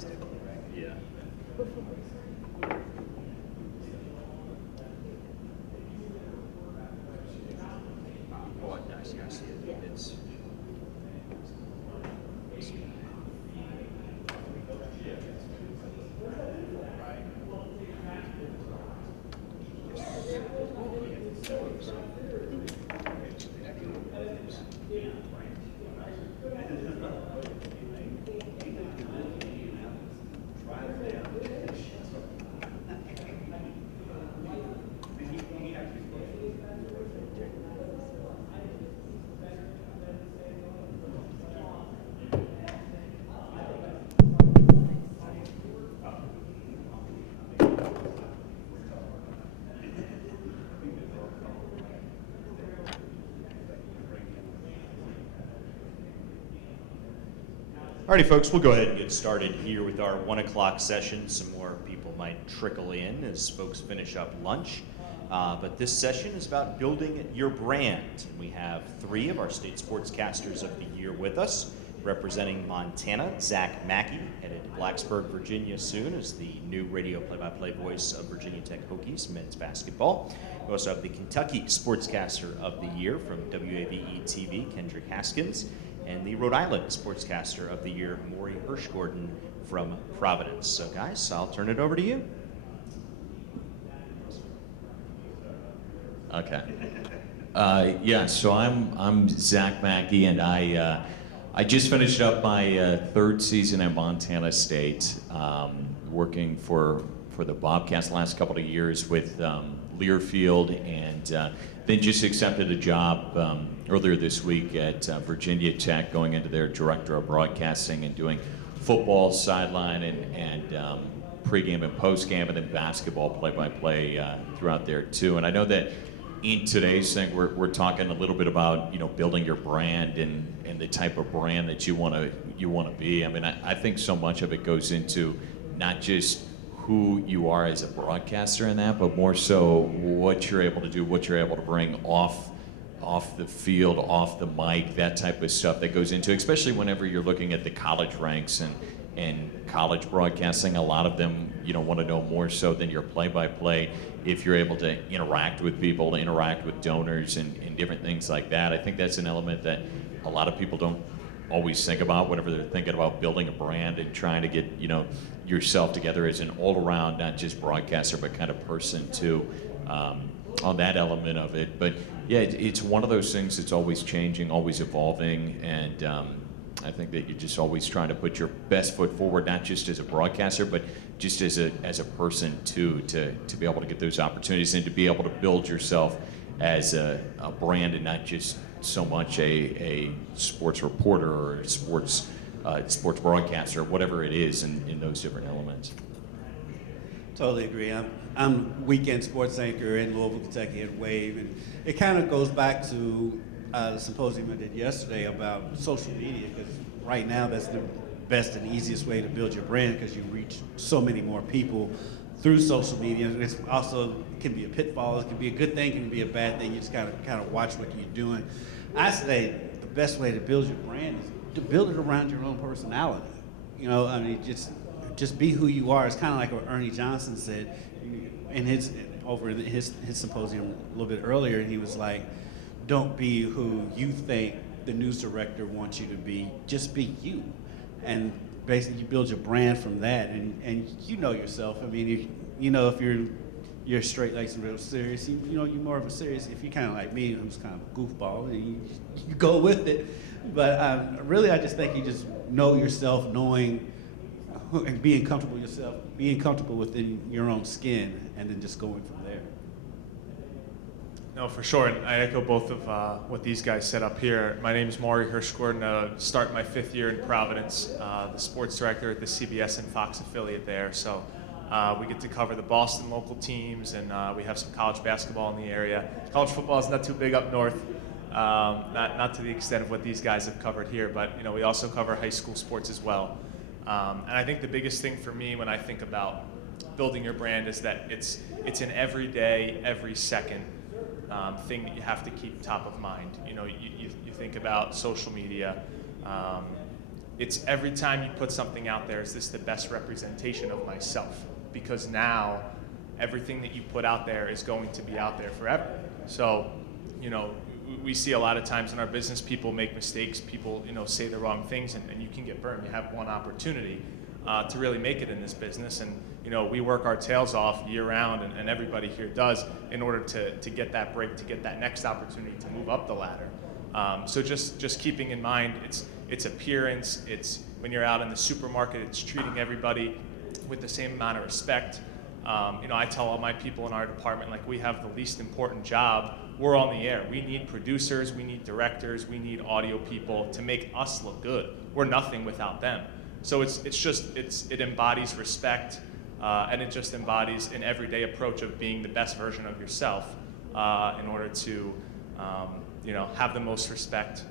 Yeah. Oh, nice. Yes. It's. Alrighty, folks, we'll go ahead and get started here with our 1 o'clock session. Some more people might trickle in as folks finish up lunch. But this session is about building your brand. And we have 3 of our state sportscasters of the year with us. Representing Montana, Zach Mackey, headed to Blacksburg, Virginia soon as the new radio play-by-play voice of Virginia Tech Hokies men's basketball. We also have the Kentucky Sportscaster of the Year from WAVE-TV, Kendrick Haskins, and the Rhode Island Sportscaster of the Year, Morey Hershgordon from Providence. So guys, I'll turn it over to you. Okay. Yeah, so I'm Zach Mackey, and I just finished up my 3rd season at Montana State, working for the Bobcats the last couple of years with Learfield, and then just accepted a job earlier this week at Virginia Tech, going into their director of broadcasting and doing football sideline and pregame and postgame, and then basketball play-by-play throughout there too. And I know that in today's thing, we're talking a little bit about building your brand and the type of brand that you want to be. I mean, I think so much of it goes into not just who you are as a broadcaster in that, but more so what you're able to do, what you're able to bring off the field, off the mic, that type of stuff that goes into, especially whenever you're looking at the college ranks and college broadcasting. A lot of them, want to know more so than your play-by-play. If you're able to interact with people, interact with donors and different things like that, I think that's an element that a lot of people don't always think about whenever they're thinking about building a brand and trying to get yourself together as an all-around, not just broadcaster, but kind of person too, on that element of it. But yeah, it's one of those things that's always changing, always evolving, and I think that you're just always trying to put your best foot forward, not just as a broadcaster, but just as a person too, to be able to get those opportunities and to be able to build yourself as a brand and not just so much a sports reporter or a sports broadcaster, whatever it is in those different elements. Totally agree. I'm weekend sports anchor in Louisville, Kentucky at Wave, and it kind of goes back to the symposium I did yesterday about social media, because right now that's the best and easiest way to build your brand, because you reach so many more people through social media. And it's also can be a pitfall. It can be a good thing, it can be a bad thing. You just kind of watch what you're doing. I say the best way to build your brand is to build it around your own personality. Just be who you are. It's kind of like what Ernie Johnson said in his symposium a little bit earlier. He was like, don't be who you think the news director wants you to be. Just be you. And basically you build your brand from that, and you know yourself. I mean, if you're straight laced and real serious, you're more of a serious. If you're kind of like me, who's kind of a goofball, and you go with it. But really, I just think you just know yourself, knowing and being comfortable yourself, being comfortable within your own skin, and then just going from there. No, for sure, and I echo both of what these guys said up here. My name is Morey Hershgordon, starting my 5th year in Providence, the sports director at the CBS and Fox affiliate there. So we get to cover the Boston local teams, and we have some college basketball in the area. College football is not too big up north, not to the extent of what these guys have covered here, but we also cover high school sports as well. And I think the biggest thing for me when I think about building your brand is that it's an everyday, every second thing that you have to keep top of mind. You think about social media. it's every time you put something out there, is this the best representation of myself? Because now everything that you put out there is going to be out there forever. So, we see a lot of times in our business, people make mistakes, people, say the wrong things, and you can get burned. You have one opportunity to really make it in this business, and we work our tails off year round, and everybody here does, in order to get that break, to get that next opportunity to move up the ladder. So just keeping in mind, it's appearance, it's when you're out in the supermarket, it's treating everybody with the same amount of respect. I tell all my people in our department, like, we have the least important job. We're on the air. We need producers, we need directors, we need audio people to make us look good. We're nothing without them. So it embodies respect, and it just embodies an everyday approach of being the best version of yourself in order to have the most respect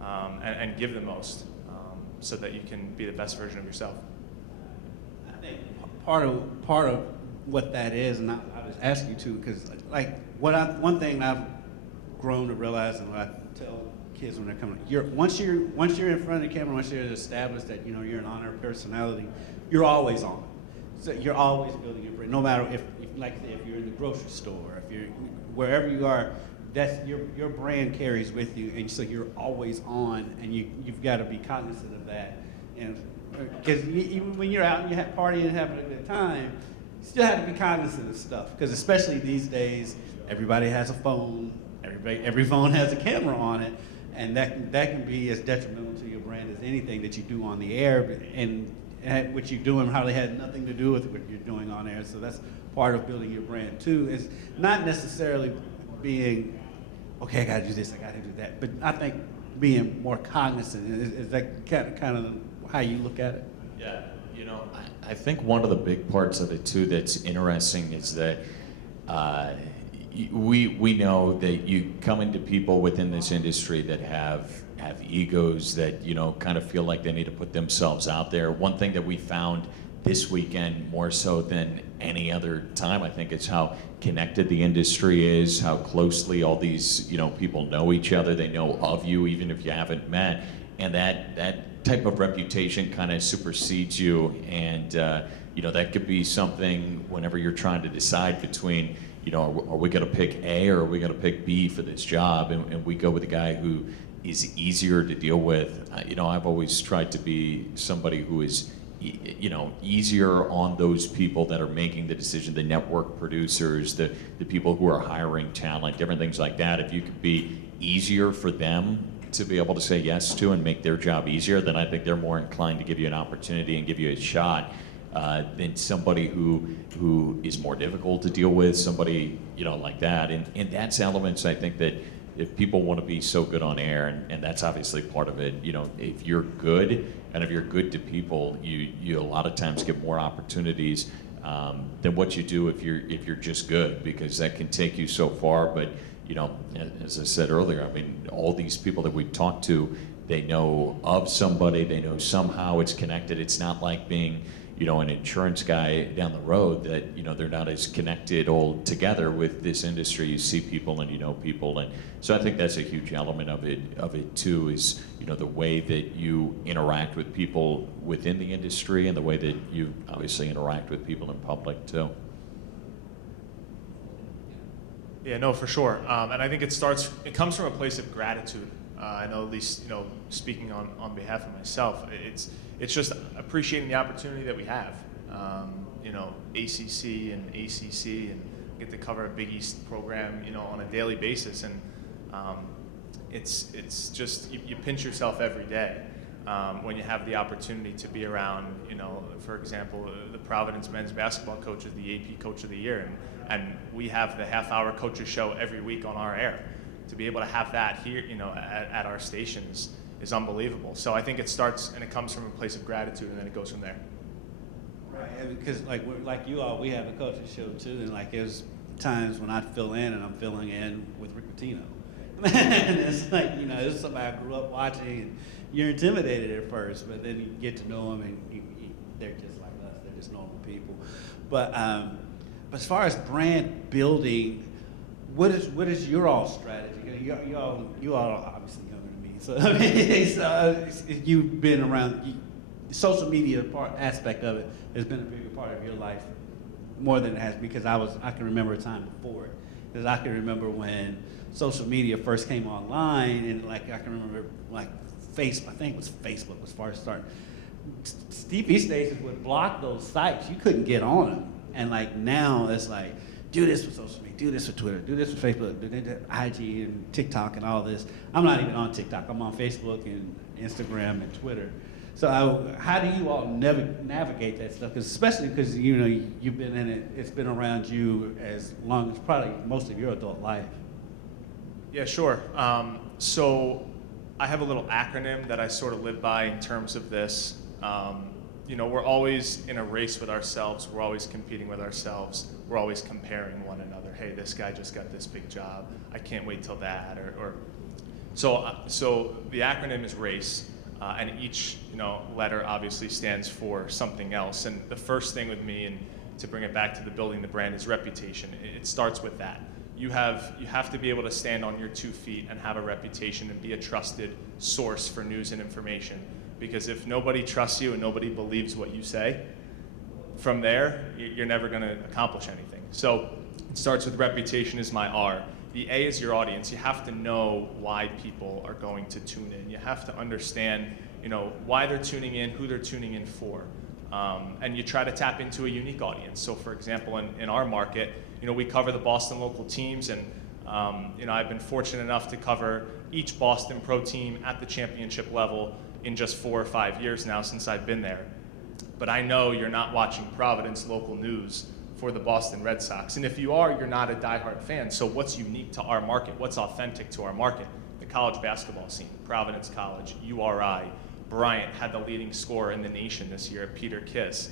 and give the most, so that you can be the best version of yourself. I think part of what that is, and I was asking you too, because like one thing I've grown to realize, and what I tell kids when they're coming, once you're in front of the camera, once you're established that you're an on-air personality, you're always on. So you're always building your brand, no matter if you're in the grocery store, if you're wherever you are. That's your brand carries with you, and so you're always on, and you've got to be cognizant of that. And because even when you're out and you're partying and having a good time, you still have to be cognizant of stuff. Because especially these days, everybody has a phone. Every phone has a camera on it, and that can be as detrimental to your brand as anything that you do on the air. And what you're doing probably had nothing to do with what you're doing on air. So that's part of building your brand too. It's not necessarily being, okay, I got to do this, I got to do that. But I think being more cognizant, is that kind of how you look at it? Yeah, I think one of the big parts of it too that's interesting is that we know that you come into people within this industry that have egos that kind of feel like they need to put themselves out there. One thing that we found this weekend, more so than any other time, I think, it's how connected the industry is, how closely all these people know each other. They know of you even if you haven't met, and that type of reputation kind of supersedes you. And that could be something whenever you're trying to decide between are we going to pick A or are we going to pick B for this job, and we go with the guy who is easier to deal with. I've always tried to be somebody who is easier on those people that are making the decision, the network producers, the people who are hiring talent, different things like that. If you could be easier for them to be able to say yes to and make their job easier, then I think they're more inclined to give you an opportunity and give you a shot than somebody who is more difficult to deal with, somebody like that. And that's elements, I think, that if people want to be so good on air, and that's obviously part of it. If you're good, and if you're good to people, you a lot of times get more opportunities than what you do if you're just good, because that can take you so far. But as I said earlier, I mean, all these people that we've talked to, they know of somebody, they know somehow it's connected. It's not like being an insurance guy down the road that they're not as connected all together with this industry. You see people and people, and so I think that's a huge element of it too, is the way that you interact with people within the industry and the way that you obviously interact with people in public too. Yeah, no, for sure. And I think it comes from a place of gratitude. I know, at least, speaking on behalf of myself, it's just appreciating the opportunity that we have. ACC and ACC, and get to cover a Big East program, on a daily basis. And it's just, you pinch yourself every day when you have the opportunity to be around, for example, the Providence men's basketball coach is the AP Coach of the Year. And we have the half-hour coaches show every week on our air. To be able to have that here, at our stations is unbelievable. So I think it starts and it comes from a place of gratitude, and then it goes from there. Right, because like you all, we have a coaching show too, and there's times when I fill in, and I'm filling in with Rick Pitino. And it's like, it's somebody I grew up watching, and you're intimidated at first, but then you get to know them, and they're just like us. They're just normal people. But as far as brand building, what is your all strategy? You all are obviously younger than me, so I mean, you've been around. social media aspect of it has been a bigger part of your life more than it has, because I can remember a time before it. Because I can remember when social media first came online, and like I can remember like I think it was Facebook was first starting. TV stations would block those sites. You couldn't get on them. And like now it's like, do this with social media, do this with Twitter, do this with Facebook, do this, IG and TikTok and all this. I'm not even on TikTok. I'm on Facebook and Instagram and Twitter. So how do you all navigate that stuff? Especially because you've been in it. It's been around you as long as probably most of your adult life. Yeah, sure. So I have a little acronym that I sort of live by in terms of this. We're always in a race with ourselves. We're always competing with ourselves. We're always comparing one another. Hey, this guy just got this big job. I can't wait till that. So the acronym is RACE, and each letter obviously stands for something else. And the first thing with me, and to bring it back to the building the brand, is reputation. It starts with that. You have to be able to stand on your 2 feet and have a reputation and be a trusted source for news and information. Because if nobody trusts you and nobody believes what you say, from there, you're never going to accomplish anything. So it starts with reputation is my R. The A is your audience. You have to know why people are going to tune in. You have to understand, why they're tuning in, who they're tuning in for. And you try to tap into a unique audience. So for example, in our market, we cover the Boston local teams, and I've been fortunate enough to cover each Boston pro team at the championship level in just 4 or 5 years now since I've been there. But I know you're not watching Providence local news for the Boston Red Sox. And if you are, you're not a diehard fan. So what's unique to our market? What's authentic to our market? The college basketball scene, Providence College, URI. Bryant had the leading scorer in the nation this year, Peter Kiss,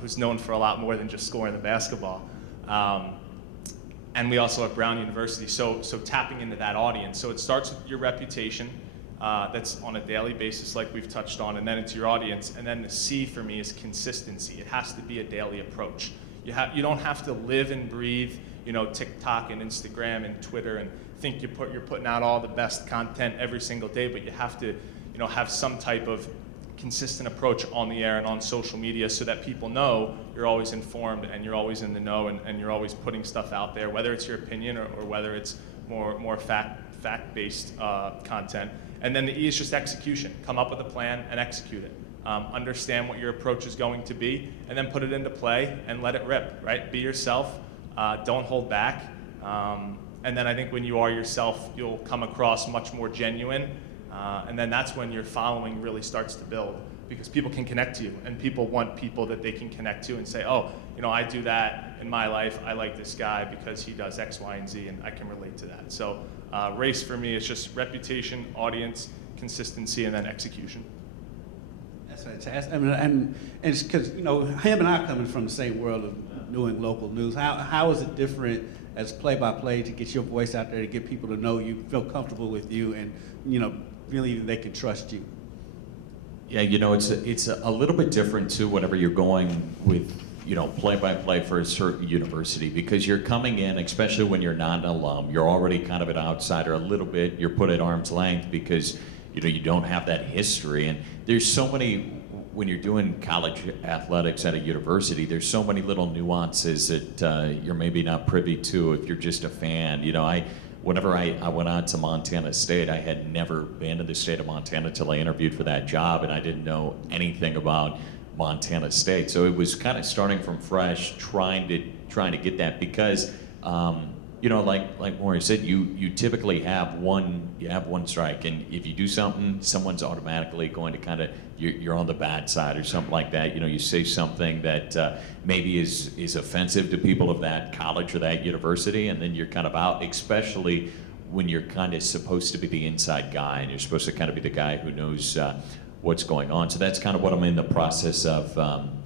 who's known for a lot more than just scoring the basketball. And we also have Brown University. So tapping into that audience. So it starts with your reputation. That's on a daily basis, like we've touched on, and then it's your audience. And then the C for me is consistency. It has to be a daily approach. You don't have to live and breathe, TikTok and Instagram and Twitter and think you're putting out all the best content every single day, but you have to, have some type of consistent approach on the air and on social media so that people know you're always informed and you're always in the know and you're always putting stuff out there, whether it's your opinion or whether it's more fact-based content. And then the E is just execution. Come up with a plan and execute it. Understand what your approach is going to be, and then put it into play and let it rip, right? Be yourself. Don't hold back. And then I think when you are yourself, you'll come across much more genuine. And then that's when your following really starts to build, because people can connect to you, and people want people that they can connect to and say, oh, I do that in my life. I like this guy because he does X, Y, and Z, and I can relate to that. So race for me is just reputation, audience, consistency, and then execution. That's fantastic. I mean, and it's because, him and I are coming from the same world of doing local news. How is it different as play-by-play to get your voice out there, to get people to know you, feel comfortable with you, and, really they can trust you? Yeah, it's a little bit different too, whenever you're going with, play-by-play for a certain university, because you're coming in, especially when you're not an alum, you're already kind of an outsider a little bit. You're put at arm's length because, you don't have that history. And there's so many, when you're doing college athletics at a university, there's so many little nuances that you're maybe not privy to if you're just a fan. Whenever I went on to Montana State, I had never been to the state of Montana until I interviewed for that job, and I didn't know anything about Montana State. So it was kind of starting from fresh, trying to get that, because like Morey said, you typically have one strike, and if you do something, someone's automatically going to kind of, you're on the bad side or something like that. You say something that maybe is offensive to people of that college or that university, and then you're kind of out, especially when you're kind of supposed to be the inside guy, and you're supposed to kind of be the guy who knows what's going on. So that's kind of what I'm in the process of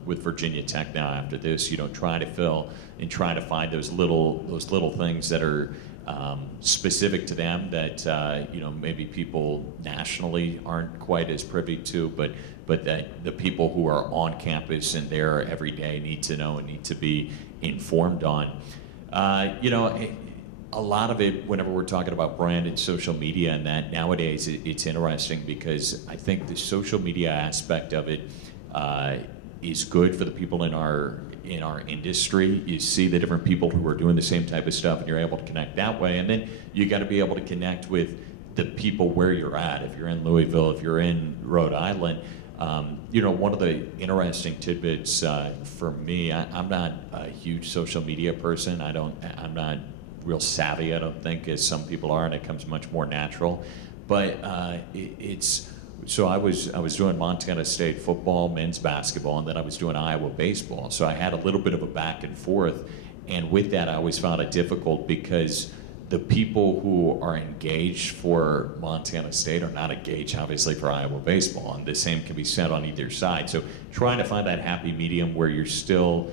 with Virginia Tech now after this, trying to fill and trying to find those little things that are specific to them that maybe people nationally aren't quite as privy to, but that the people who are on campus and there every day need to know and need to be informed on. a lot of it, whenever we're talking about brand and social media and that, nowadays it's interesting because I think the social media aspect of it is good for the people in our industry. You see the different people who are doing the same type of stuff, and you're able to connect that way. And then you got to be able to connect with the people where you're at. If you're in Louisville, if you're in Rhode Island, one of the interesting tidbits for me, I'm not a huge social media person. I'm not real savvy, I don't think, as some people are, and it comes much more natural. But so I was doing Montana State football, men's basketball, and then I was doing Iowa baseball. So I had a little bit of a back and forth, and with that I always found it difficult because the people who are engaged for Montana State are not engaged, obviously, for Iowa baseball, and the same can be said on either side. So trying to find that happy medium where you're still,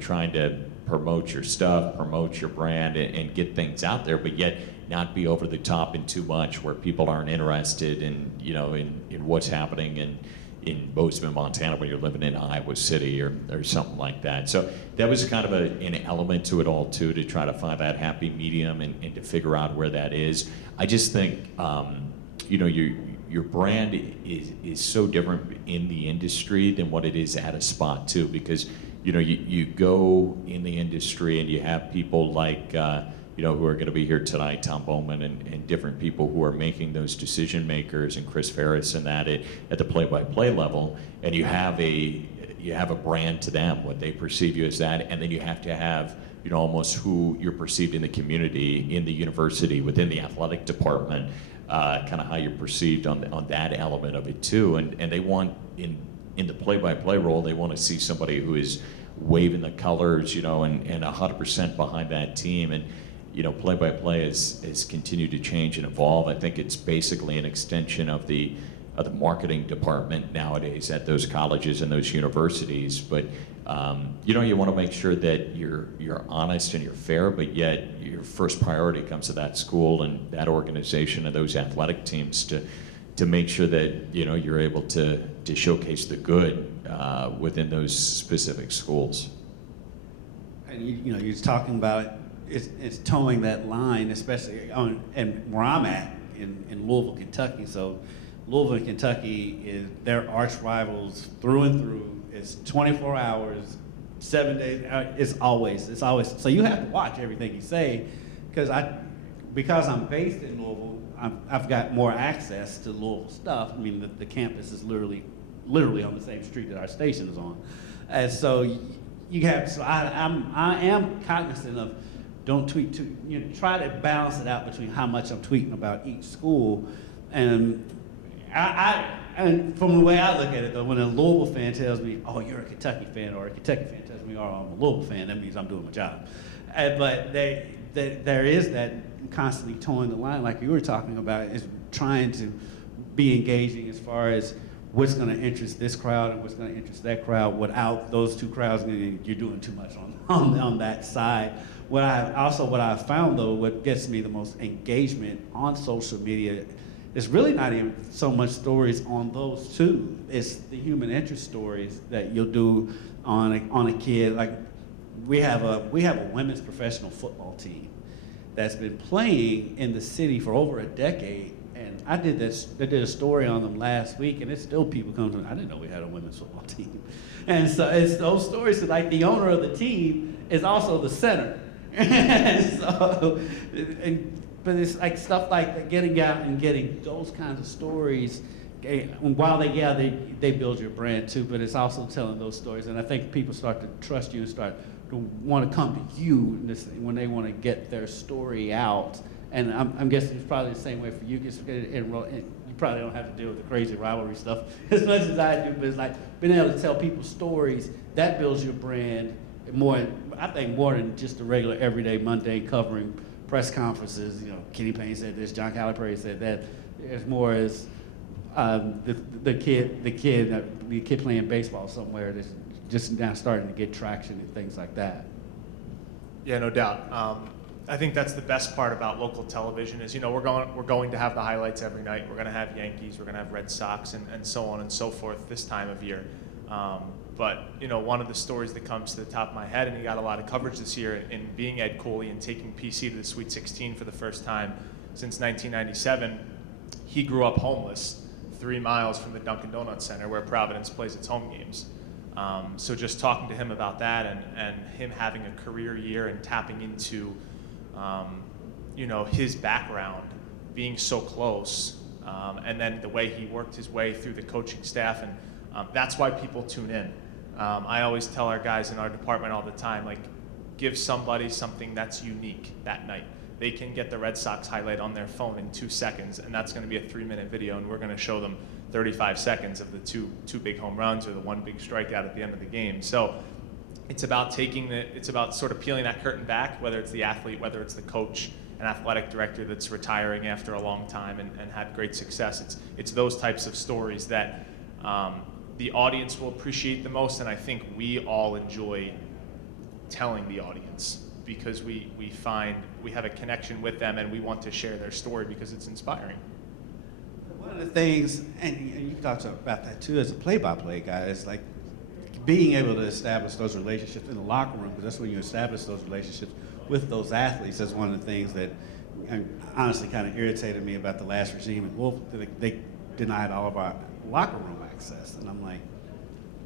trying to promote your stuff, promote your brand, and get things out there, but yet not be over the top and too much where people aren't interested in, in what's happening in Bozeman, Montana, when you're living in Iowa City or something like that. So that was kind of an element to it all too, to try to find that happy medium and to figure out where that is. I just think, your brand is so different in the industry than what it is at a spot too, because you go in the industry and you have people like who are going to be here tonight, Tom Bowman and different people who are making those decision makers, and Chris Ferris and that at the play-by-play level, and you have a brand to them, what they perceive you as that, and then you have to have almost who you're perceived in the community, in the university, within the athletic department, kind of how you're perceived on that element of it too, and they want in the play-by-play role, they want to see somebody who is waving the colors, and 100% behind that team. And play-by-play has continued to change and evolve. I think it's basically an extension of the marketing department nowadays at those colleges and those universities. But you want to make sure that you're honest and you're fair, but yet your first priority comes to that school and that organization and those athletic teams to make sure that you're able to showcase the good within those specific schools. And you're talking about it's towing that line, especially and where I'm at in Louisville, Kentucky. So Louisville and Kentucky is their arch rivals through and through. It's 24 hours, 7 days. It's always. So you have to watch everything you say, because I'm based in Louisville. I've got more access to Louisville stuff. I mean, the campus is literally on the same street that our station is on, and so you have. So I am cognizant of don't tweet too. Try to balance it out between how much I'm tweeting about each school, and and from the way I look at it though, when a Louisville fan tells me, "Oh, you're a Kentucky fan," or a Kentucky fan tells me, "Oh, I'm a Louisville fan," that means I'm doing my job. But there is that constantly towing the line, like you were talking about, is trying to be engaging as far as what's going to interest this crowd and what's going to interest that crowd. Without those two crowds, you're doing too much on that side. What I found though, what gets me the most engagement on social media is really not even so much stories on those two. It's the human interest stories that you'll do on a kid. Like we have a women's professional football team that's been playing in the city for over a decade, and I did a story on them last week, and it's still people come to me, I didn't know we had a women's football team. And so it's those stories, like the owner of the team is also the center. But it's like stuff like that, getting out and getting those kinds of stories. While they build your brand too, but it's also telling those stories, and I think people start to trust you and start to want to come to you when they want to get their story out. And I'm guessing it's probably the same way for you. You probably don't have to deal with the crazy rivalry stuff as much as I do, but it's like being able to tell people stories that builds your brand more. I think more than just the regular everyday mundane covering press conferences. Kenny Payne said this, John Calipari said that. As more as the kid playing baseball somewhere that's just now starting to get traction and things like that. Yeah, no doubt. I think that's the best part about local television is, we're going to have the highlights every night. We're going to have Yankees, we're going to have Red Sox, and so on and so forth this time of year. But, one of the stories that comes to the top of my head, and he got a lot of coverage this year in being Ed Cooley and taking PC to the Sweet 16 for the first time since 1997, he grew up homeless 3 miles from the Dunkin' Donuts Center where Providence plays its home games. So just talking to him about that and him having a career year and tapping into, his background, being so close, and then the way he worked his way through the coaching staff, and that's why people tune in. I always tell our guys in our department all the time, like, give somebody something that's unique that night. They can get the Red Sox highlight on their phone in 2 seconds, and that's going to be a 3-minute video, and we're going to show them 35 seconds of the two big home runs or the one big strikeout at the end of the game. So it's about it's about sort of peeling that curtain back, whether it's the athlete, whether it's the coach, an athletic director that's retiring after a long time and had great success. It's those types of stories that the audience will appreciate the most, and I think we all enjoy telling the audience because we find we have a connection with them and we want to share their story because it's inspiring. One of the things, and you talked about that too as a play-by-play guy, is like being able to establish those relationships in the locker room, because that's when you establish those relationships with those athletes. That's one of the things that honestly kind of irritated me about the last regime at Wolf. They denied all of our locker room access, and I'm like,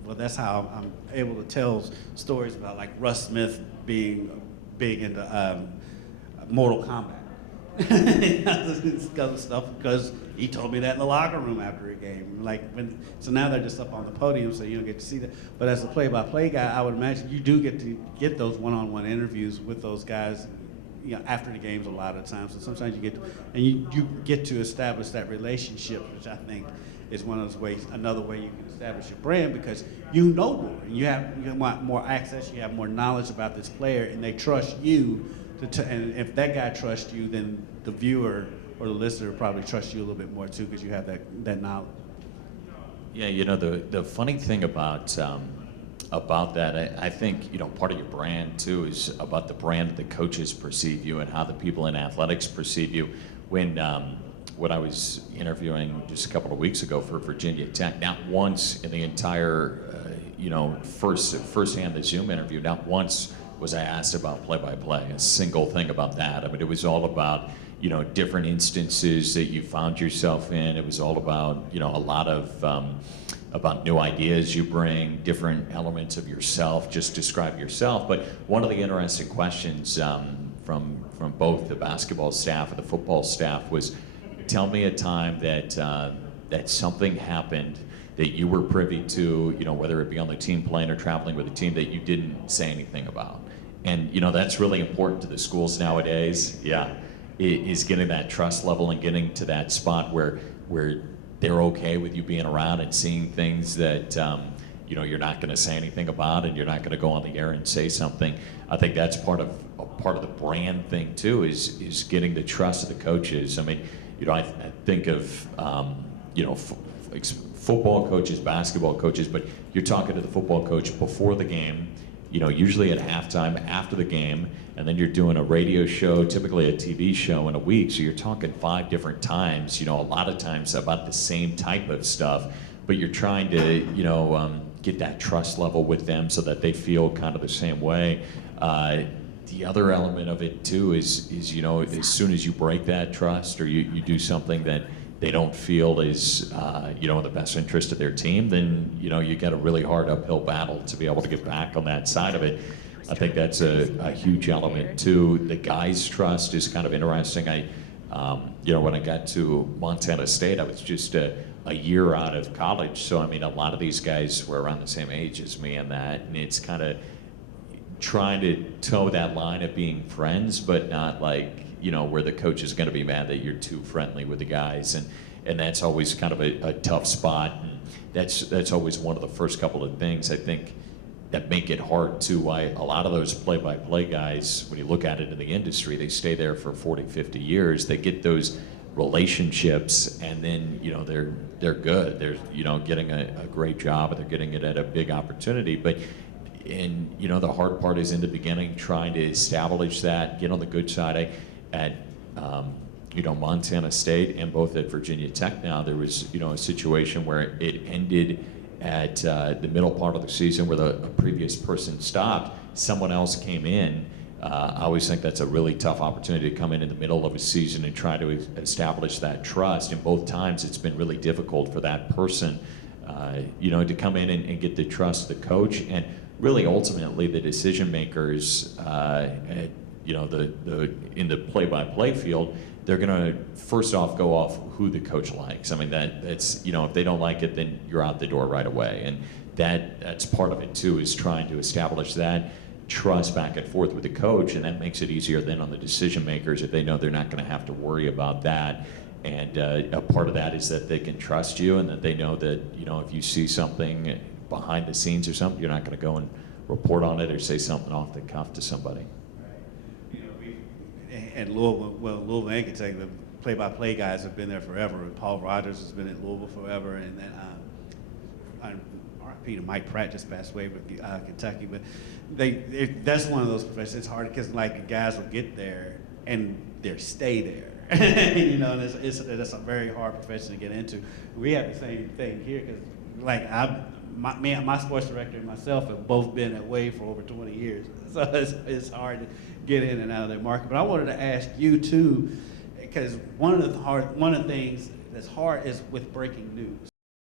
well, that's how I'm able to tell stories about like Russ Smith being big into Mortal Kombat. Because he told me that in the locker room after a game. So now they're just up on the podium, so you don't get to see that. But as a play-by-play guy, I would imagine you do get to get those one-on-one interviews with those guys, after the games a lot of times. So sometimes you get to establish that relationship, which I think is one of those ways. Another way you can establish your brand, because you know more, you want more access, you have more knowledge about this player, and they trust you. And if that guy trusts you, then the viewer or the listener probably trusts you a little bit more too, because you have that knowledge. Yeah, the funny thing about that, I think part of your brand too is about the brand that the coaches perceive you and how the people in athletics perceive you. When I was interviewing just a couple of weeks ago for Virginia Tech, not once in the entire firsthand the Zoom interview, not once was I asked about play-by-play, a single thing about that. I mean, it was all about, different instances that you found yourself in. It was all about, a lot of, about new ideas you bring, different elements of yourself, just describe yourself. But one of the interesting questions from both the basketball staff and the football staff was, tell me a time that something happened that you were privy to, whether it be on the team playing or traveling with a team, that you didn't say anything about. And, that's really important to the schools nowadays, is getting that trust level and getting to that spot where they're okay with you being around and seeing things that, you're not going to say anything about, and you're not going to go on the air and say something. I think that's part of the brand thing too, is getting the trust of the coaches. I mean, I think of, football coaches, basketball coaches, but you're talking to the football coach before the game, usually at halftime, after the game, and then you're doing a radio show, typically a TV show in a week, so you're talking 5 different times, a lot of times about the same type of stuff, but you're trying to, get that trust level with them so that they feel kind of the same way. The other element of it too is as soon as you break that trust or you do something that they don't feel is in the best interest of their team, then you get a really hard uphill battle to be able to get back on that side of it. I think that's a huge element too. The guys' trust is kind of interesting. When I got to Montana State, I was just a year out of college, so I mean a lot of these guys were around the same age as me and it's kind of trying to toe that line of being friends, but not like where the coach is going to be mad that you're too friendly with the guys, and that's always kind of a tough spot. And that's always one of the first couple of things I think that make it hard too. Why a lot of those play-by-play guys, when you look at it in the industry, they stay there for 40, 50 years. They get those relationships, and then they're good. They're getting a great job, and they're getting it at a big opportunity, but. And the hard part is in the beginning, trying to establish that, get on the good side. At Montana State and both at Virginia Tech now, there was a situation where it ended at the middle part of the season where a previous person stopped, someone else came in. I always think that's a really tough opportunity to come in the middle of a season and try to establish that trust. And both times it's been really difficult for that person, to come in and get the trust of the coach, and really ultimately the decision makers, in the play-by-play field. They're going to first off go off who the coach likes. I mean, that's if they don't like it, then you're out the door right away. And that's part of it too, is trying to establish that trust back and forth with the coach, and that makes it easier then on the decision makers if they know they're not going to have to worry about that. And a part of that is that they can trust you, and that they know that if you see something behind the scenes or something, you're not going to go and report on it or say something off the cuff to somebody. At Louisville and Kentucky, the play-by-play guys have been there forever. Paul Rogers has been at Louisville forever, and then R.I.P. to Mike Pratt just passed away with Kentucky. But that's one of those professions. It's hard because guys will get there and they stay there. And it's a very hard profession to get into. We have the same thing here because my sports director and myself have both been at Wave for over 20 years. So it's hard to get in and out of that market. But I wanted to ask you too, because one of the things that's hard is with breaking news.